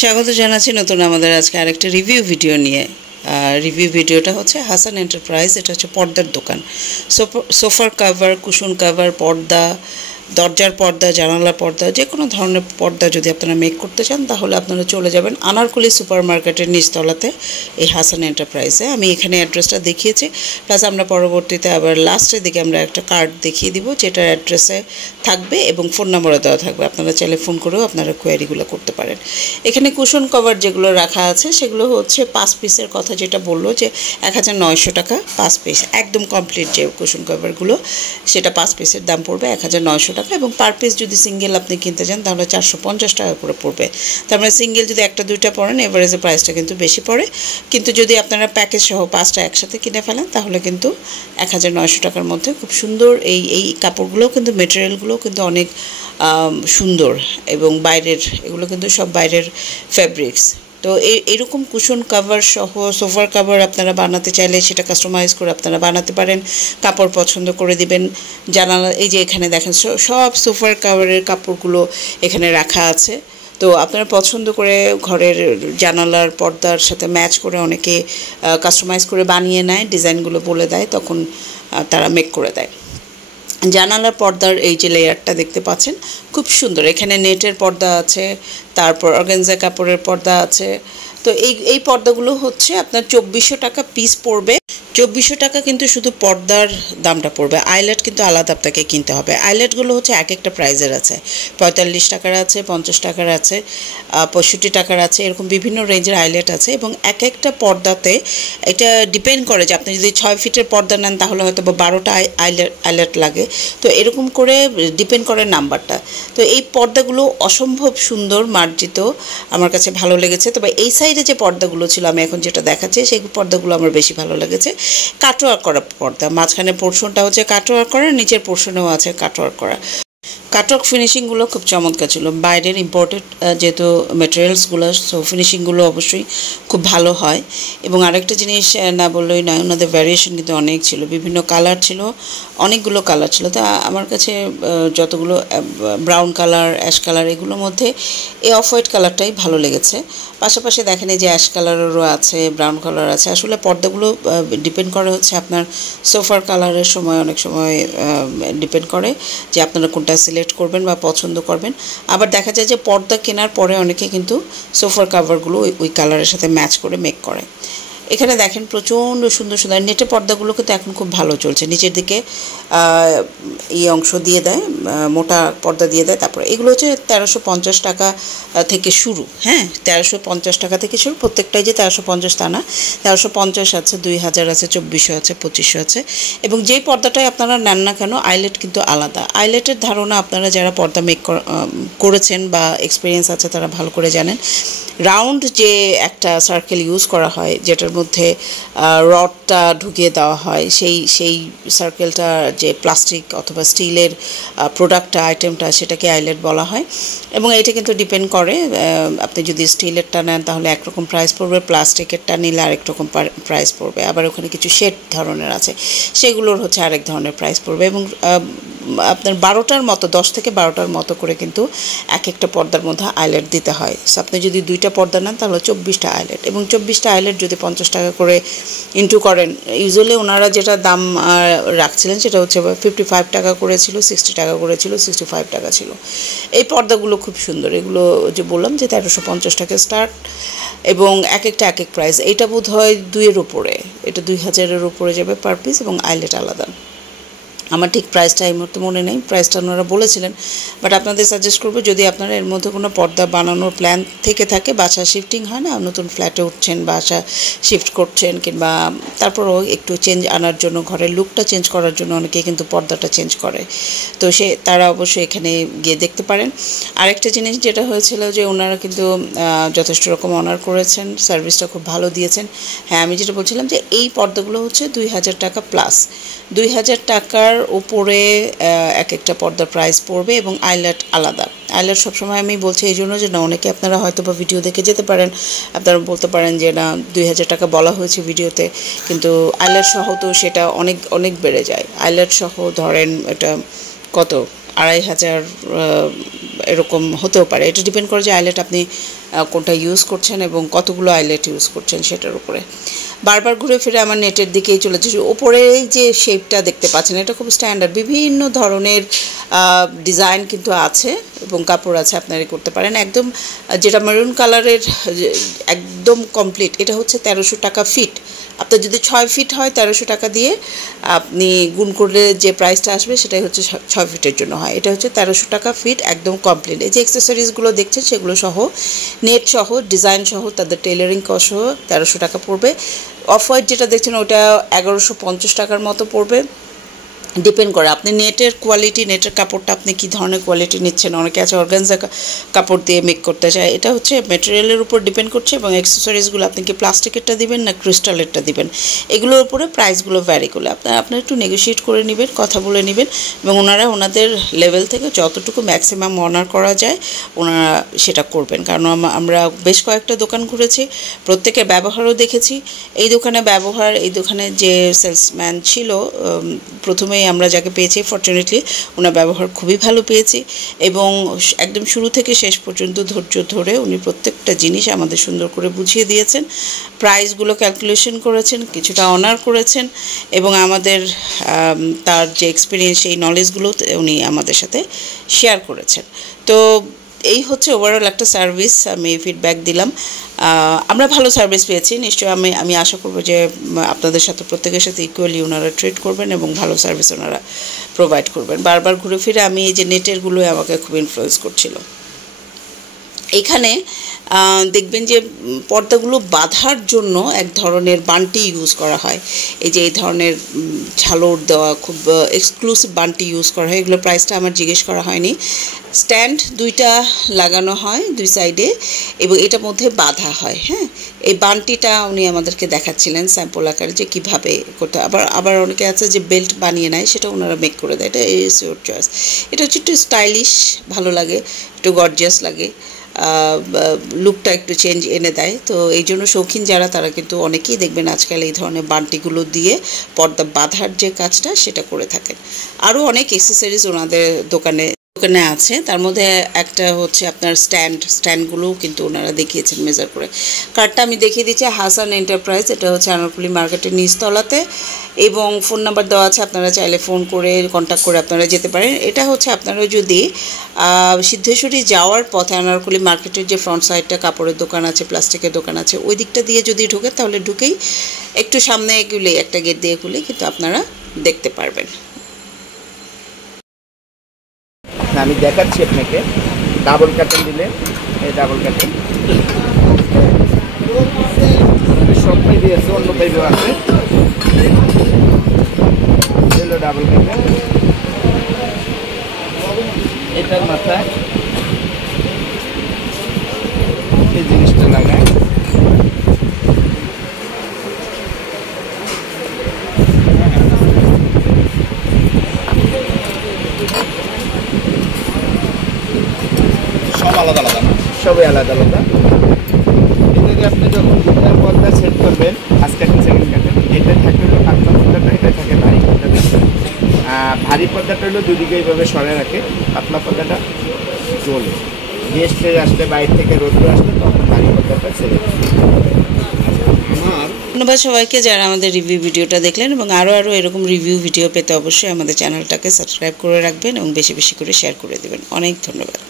স্বাগত জানাচ্ছি নতুন আমাদের আজকে আরেকটা রিভিউ ভিডিও নিয়ে। রিভিউ ভিডিওটা হচ্ছে হাসান এন্টারপ্রাইজ। এটা হচ্ছে পর্দার দোকান। সোফার কভার, কুশন কভার, পর্দা, দরজার পর্দা, জানালার পর্দা, যে কোনো ধরনের পর্দা যদি আপনারা মেক করতে চান তাহলে আপনারা চলে যাবেন আনারকুলি সুপার মার্কেটের নিচতলাতে এই হাসান এন্টারপ্রাইজে। আমি এখানে অ্যাড্রেসটা দেখিয়েছি, প্লাস আমরা পরবর্তীতে আবার লাস্টের দিকে আমরা একটা কার্ড দেখিয়ে দিব যেটার অ্যাড্রেসে থাকবে এবং ফোন নাম্বারও দেওয়া থাকবে। আপনারা চাইলে ফোন করেও আপনারা কোয়ারিগুলো করতে পারেন। এখানে কুশন কভার যেগুলো রাখা আছে সেগুলো হচ্ছে 5 পিসের কথা যেটা বললো যে 1900 টাকা 5 পিস, একদম কমপ্লিট যে কুশন কভারগুলো সেটা 5 পিসের দাম পড়বে 1900 টাকা, এবং পার পিস যদি সিঙ্গেল আপনি কিনতে চান তাহলে 450 টাকা করে পড়বে। তার মানে সিঙ্গেল যদি একটা দুইটা পড়েন এভারেজে প্রাইসটা কিন্তু বেশি পড়ে, কিন্তু যদি আপনারা প্যাকেজ সহ 5টা একসাথে কিনে ফেলেন তাহলে কিন্তু 1900 টাকার মধ্যে খুব সুন্দর এই কাপড়গুলোও কিন্তু মেটেরিয়ালগুলোও কিন্তু অনেক সুন্দর, এবং বাইরের এগুলো কিন্তু সব বাইরের ফ্যাব্রিক্স। তো এইরকম কুশন কাভার সহ সোফার কাভার আপনারা বানাতে চাইলে সেটা কাস্টমাইজ করে আপনারা বানাতে পারেন, কাপড় পছন্দ করে দিবেন। জানালা এই যে এখানে দেখেন সব সোফার কাভারের কাপড়গুলো এখানে রাখা আছে। তো আপনারা পছন্দ করে ঘরের জানালার পর্দার সাথে ম্যাচ করে অনেকে কাস্টমাইজ করে বানিয়ে নেয়, ডিজাইনগুলো বলে দেয়, তখন তারা মেক করে দেয়। জানালার পর্দার এই যে লেয়ারটা দেখতে পাচ্ছেন খুব সুন্দর, এখানে নেটের পর্দা আছে, তারপর অর্গানজা কাপড়ের পর্দা আছে। তো এই পর্দাগুলো হচ্ছে আপনার 2400 টাকা পিস পড়বে। 2400 টাকা কিন্তু শুধু পর্দার দামটা পড়বে, আইলেট কিন্তু আলাদা আপনাকে কিনতে হবে। আইলেটগুলো হচ্ছে এক একটা প্রাইজের আছে, 45 টাকার আছে, 50 টাকার আছে, 65 টাকার আছে, এরকম বিভিন্ন রেঞ্জের আইলেট আছে। এবং এক একটা পর্দাতে এটা ডিপেন্ড করে যে আপনি যদি 6 ফিটের পর্দা নেন তাহলে হয়তো 12টা আইলেট লাগে। তো এরকম করে ডিপেন্ড করে নাম্বারটা। তো এই পর্দাগুলো অসম্ভব সুন্দর মার্জিত, আমার কাছে ভালো লেগেছে। তবে এই সাইডে যে পর্দাগুলো ছিল আমি এখন যেটা দেখাচ্ছি সেই পর্দাগুলো আমার বেশি ভালো লেগেছে। কাটওয়ার্ক করা পর্দা, মাঝখানে পোর্শনটা হচ্ছে কাটওয়ার্ক করা, নিচের পোর্শনেও আছে কাটওয়ার্ক করা। কাটওয়ার্ক ফিনিশিংগুলো খুব চমৎকার ছিল, বাইরের ইম্পোর্টেড যেহেতু মেটেরিয়ালসগুলো, সো ফিনিশিংগুলো অবশ্যই খুব ভালো হয়। এবং আরেকটা জিনিস না বললেই নয়, ওনাদের ভ্যারিয়েশন কিন্তু অনেক ছিল, বিভিন্ন কালার ছিল, অনেকগুলো কালার ছিল। তা আমার কাছে যতগুলো ব্রাউন কালার, অ্যাশ কালার, এগুলোর মধ্যে এই অফ হোয়াইট কালারটাই ভালো লেগেছে। পাশাপাশি দেখেন এই যে অ্যাশ কালারেরও আছে, ব্রাউন কালার আছে। আসলে পর্দাগুলো ডিপেন্ড করে হচ্ছে আপনার সোফার কালারের সময়, অনেক সময় ডিপেন্ড করে যে আপনারা কোনটা সিলেক্ট করবেন বা পছন্দ করবেন। আবার দেখা যায় যে পর্দা কেনার পরে অনেকে কিন্তু সোফার কাভারগুলো ওই কালারের সাথে ম্যাচ করে মেক করে। এখানে দেখেন প্রচণ্ড সুন্দর সুন্দর নেটের পর্দাগুলো কিন্তু এখন খুব ভালো চলছে, নিচের দিকে এই অংশ দিয়ে দেয়, মোটা পর্দা দিয়ে দেয়। তারপরে এগুলো হচ্ছে 1350 টাকা থেকে শুরু। হ্যাঁ, 1350 টাকা থেকে শুরু, প্রত্যেকটাই যে 1350 তা না, 1350 আছে, 2000 আছে, 2400 আছে, 2500 আছে। এবং যেই পর্দাটাই আপনারা নেন না কেন আইলেট কিন্তু আলাদা। আইলেটের ধারণা আপনারা যারা পর্দা মেক করেছেন বা এক্সপিরিয়েন্স আছে তারা ভালো করে জানেন। রাউন্ড যে একটা সার্কেল ইউজ করা হয় যেটার মধ্যে রডটা ঢুকিয়ে দেওয়া হয়, সেই সার্কেলটা যে প্লাস্টিক অথবা স্টিলের প্রোডাক্টটা, আইটেমটা, সেটাকে আইলেট বলা হয়। এবং এটা কিন্তু ডিপেন্ড করে, আপনি যদি স্টিলেরটা নেন তাহলে একরকম প্রাইস পড়বে, প্লাস্টিকেরটা নিলে আরেক রকম প্রাইস পড়বে। আবার ওখানে কিছু শেড ধরনের আছে, সেগুলোর হচ্ছে আরেক ধরনের প্রাইস পড়বে। এবং আপনার 12টার মতো, 10 থেকে 12টার মতো করে কিন্তু এক একটা পর্দার মধ্যে আইলেট দিতে হয়। সো আপনি যদি 2টা পর্দা নেন তাহলে 24টা আইলেট, এবং 24টা আইলেট যদি 50 টাকা করে ইন্টু করেন, ইউজুয়ালি ওনারা যেটা দাম রাখছিলেন সেটা হচ্ছে 55 টাকা করে ছিল, 60 টাকা করে ছিল, 65 টাকা ছিল। এই পর্দাগুলো খুব সুন্দর, এগুলো যে বললাম যে 1350 টাকা স্টার্ট, এবং এক একটা এক এক প্রাইস। এটা বোধ হয় 2-এর উপরে, এটা 2000-এর উপরে যাবে পার পিস, এবং আইলেট আলাদা। আমার ঠিক প্রাইসটা এই মুহূর্তে মনে নেই, প্রাইসটা ওনারা বলেছিলেন। বাট আপনাদের সাজেস্ট করবো যদি আপনারা এর মধ্যে কোনো পর্দা বানানোর প্ল্যান থেকে থাকে, বাসা শিফটিং হয় না, নতুন ফ্ল্যাটে উঠছেন, বাসা শিফট করছেন, কিংবা তারপরও একটু চেঞ্জ আনার জন্য, ঘরের লুকটা চেঞ্জ করার জন্য অনেকেই কিন্তু পর্দাটা চেঞ্জ করে, তো তারা অবশ্যই এখানে গিয়ে দেখতে পারেন। আরেকটা জিনিস যেটা হয়েছিল যে ওনারা কিন্তু যথেষ্ট রকম অনার করেছেন, সার্ভিসটা খুব ভালো দিয়েছেন। হ্যাঁ, আমি যেটা বলছিলাম যে এই পর্দাগুলো হচ্ছে 2000 টাকা প্লাস, 2000 টাকার উপরে এক একটা পর্দার প্রাইস পড়বে, এবং আইলেট আলাদা। আইলেট সবসময় আমি বলছি এই জন্য যে না, অনেকে আপনারা হয়তো বা ভিডিও দেখে যেতে পারেন, আপনারা বলতে পারেন যে না 2000 টাকা বলা হয়েছে ভিডিওতে, কিন্তু আইলেট সহ তো সেটা অনেক অনেক বেড়ে যায়। আইলেট সহ ধরেন এটা কত 2500 এরকম হতেও পারে। এটা ডিপেন্ড করে যে আইলেট আপনি কোনটা ইউজ করছেন এবং কতগুলো আইলেট ইউজ করছেন সেটার উপরে। বারবার ঘুরে ফিরে আমার নেটের দিকেই চলে যাচ্ছে। ওপরে যে শেপটা দেখতে পাচ্ছেন এটা খুব স্ট্যান্ডার্ড, বিভিন্ন ধরনের ডিজাইন কিন্তু আছে এবং কাপড় আছে, আপনারা করতে পারেন। একদম যেটা মেরুন কালারের একদম কমপ্লিট, এটা হচ্ছে 1300 টাকা ফিট। আপনার যদি 6 ফিট হয় 1300 টাকা দিয়ে আপনি গুণ করলে যে প্রাইসটা আসবে সেটাই হচ্ছে 6 ফিটের জন্য হয়। এটা হচ্ছে 1300 টাকা ফিট একদম কমপ্লিট। এই যে অ্যাক্সেসরিজগুলো দেখছেন সেগুলো সহ, নেট সহ, ডিজাইন সহ, তাদের টেলারিং কস্ট সহ 1300 টাকা পড়বে। অফ হোয়াইট যেটা দেখছেন ওটা 1150 টাকার মতো পড়বে। ডিপেন্ড করে আপনি নেটের কোয়ালিটি, নেটের কাপড়টা আপনি কী ধরনের কোয়ালিটি নিচ্ছেন। অনেকে আছে অর্গানজা কাপড় দিয়ে মেক করতে চায়, এটা হচ্ছে ম্যাটেরিয়ালের উপর ডিপেন্ড করছে। এবং অ্যাক্সেসরিজগুলো আপনি কি প্লাস্টিকেরটা দিবেন না ক্রিস্টালেরটা দিবেন, এগুলোর উপরে প্রাইসগুলো ভ্যারি করলে আপনারা একটু নেগোশিয়েট করে নেবেন, কথা বলে নেবেন এবং ওনারা ওনাদের লেভেল থেকে যতটুকু ম্যাক্সিমাম অনার করা যায় ওনারা সেটা করবেন। কারণ আমরা বেশ কয়েকটা দোকান ঘুরেছি, প্রত্যেকের ব্যবহারও দেখেছি। এই দোকানে ব্যবহার, এই দোকানে যে সেলসম্যান ছিল প্রথমেই আমরা যাকে পেয়েছি, ফরচুনেটলি ওনার ব্যবহার খুবই ভালো পেয়েছি এবং একদম শুরু থেকে শেষ পর্যন্ত ধৈর্য ধরে উনি প্রত্যেকটা জিনিস আমাদের সুন্দর করে বুঝিয়ে দিয়েছেন, প্রাইসগুলো ক্যালকুলেশন করেছেন, কিছুটা অনার করেছেন এবং আমাদের তার যে এক্সপিরিয়েন্স সেই নলেজগুলো উনি আমাদের সাথে শেয়ার করেছেন। তো এই হচ্ছে ওভারঅল একটা সার্ভিস, আমি ফিডব্যাক দিলাম। আমরা ভালো সার্ভিস পেয়েছি, নিশ্চয়ই আমি আশা করব যে আপনাদের সাথে প্রত্যেকের সাথে ইকুয়ালি ওনারা ট্রিট করবেন এবং ভালো সার্ভিস ওনারা প্রোভাইড করবেন। বারবার ঘুরে ফিরে আমি এই যে নেটেরগুলোই আমাকে খুব ইনফ্লুয়েন্স করছিল। এখানে দেখবেন যে পর্দাগুলো বাঁধার জন্য এক ধরনের বান্টি ইউজ করা হয়। এই যে এই ধরনের ঝালর দেওয়া খুব এক্সক্লুসিভ বান্টি ইউজ করা হয়। এগুলোর প্রাইসটা আমার জিজ্ঞেস করা হয়নি। স্ট্যান্ড 2টা লাগানো হয় 2 সাইডে এবং এটার মধ্যে বাঁধা হয়। হ্যাঁ, এই বান্টিটা উনি আমাদেরকে দেখাচ্ছিলেন স্যাম্পল আকারে যে কীভাবে করতে। আবার অনেকে আছে যে বেল্ট বানিয়ে নেয়, সেটা ওনারা মেক করে দেয়। এটা ইজ ইউর চয়েস। এটা হচ্ছে একটু স্টাইলিশ, ভালো লাগে, একটু গর্জিয়াস লাগে, লুকটা একটু চেঞ্জ এনে দেয়। তো এই জন্য শৌখিন যারা তারা কিন্তু অনেকেই দেখবেন আজকাল এই ধরনের বান্টিগুলো দিয়ে পর্দা বাঁধার যে কাজটা সেটা করে থাকেন। আরও অনেক অ্যাক্সেসরিজ ওনাদের দোকানে আছে, তার মধ্যে একটা হচ্ছে আপনার স্ট্যান্ডগুলোও কিন্তু ওনারা দেখিয়েছেন মেজার করে। কার্ডটা আমি দেখিয়ে দিচ্ছি, হাসান এন্টারপ্রাইজ, এটা হচ্ছে আনারকুলি মার্কেটের নিচতলাতে এবং ফোন নাম্বার দেওয়া আছে, আপনারা চাইলে ফোন করে কন্ট্যাক্ট করে আপনারা যেতে পারেন। এটা হচ্ছে আপনারা যদি সিদ্ধেশ্বরী যাওয়ার পথে আনারকুলি মার্কেটের যে ফ্রন্ট সাইডটা কাপড়ের দোকান আছে, প্লাস্টিকের দোকান আছে, ওই দিকটা দিয়ে যদি ঢোকেন তাহলে ঢুকেই একটু সামনে এগুলি একটা গেট দিয়ে খুলে কিন্তু আপনারা দেখতে পারবেন। আমি দেখাচ্ছি আপনাকে, ডাবল কার্টন দিলে এই ডাবল কার্টন সব পাইপে আছে, অন্য পাইপেও আছে, ডাবল কার্টন। এটার মাথায় এই জিনিসটা লাগায়, আলাদা আলাদা, সবই আলাদা আলাদা। এটাকে আপনি যখন পর্দা সেট করবেন, ফার্স্ট কার্টেন সেকেন্ড কার্টেন, এটা থাকে হলো পাতলা পর্দাটা, এটা থাকে ভারী পর্দাটা। ভারী পর্দাটা হলো দুদিকে এইভাবে সরে রাখে, পাতলা পর্দাটা চলে। গেস্ট আসলে বাইরে থেকে রোদ্র আসলে তখন ভারী পর্দাটা ছেড়ে দেয়। ধন্যবাদ সবাইকে যারা আমাদের রিভিউ ভিডিওটা দেখলেন এবং আরও এরকম রিভিউ ভিডিও পেতে অবশ্যই আমাদের চ্যানেলটাকে সাবস্ক্রাইব করে রাখবেন এবং বেশি বেশি করে শেয়ার করে দেবেন। অনেক ধন্যবাদ।